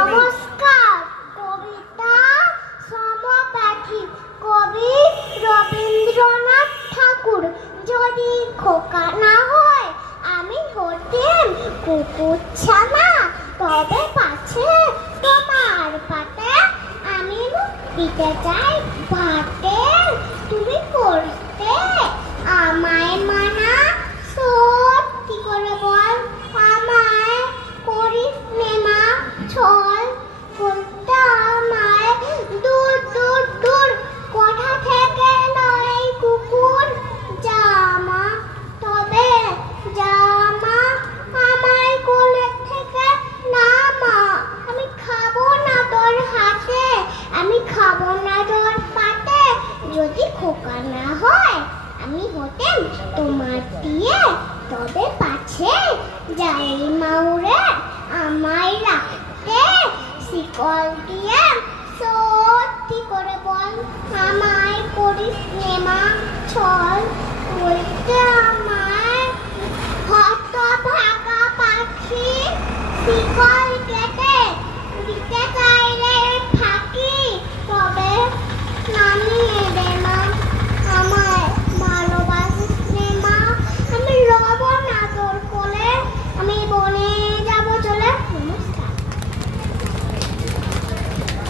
নমস্কার। কবিতা সমপাঠী কবি রবীন্দ্রনাথ ঠাকুর। যদি খোকা না হয় আমি হতেম কুকুরছানা, তবে পাছে তোমার পাতে আমি দিতে চাই ভাতে। তুমি করতে আমায় মানা, সত্যি করে বল আমায় করিস নে মা ছল। বলতে আমায় দূর দূর দূর কোথা থেকে নয় কুকুর জামা, তবে জামা আমায় কোলে থেকে নামা। আমি খাবো না তোর হাতে, আমি খাবো না তোর পাতে। যদি খোকা না হয় আমি হতেম তোমার দিয়ে, তবে পাছে যাই মাউরে আমায় রাখতে শিকল দিয়ে। সত্যি করে বল আমায় করিস নে মা ছল। বলতে আমায়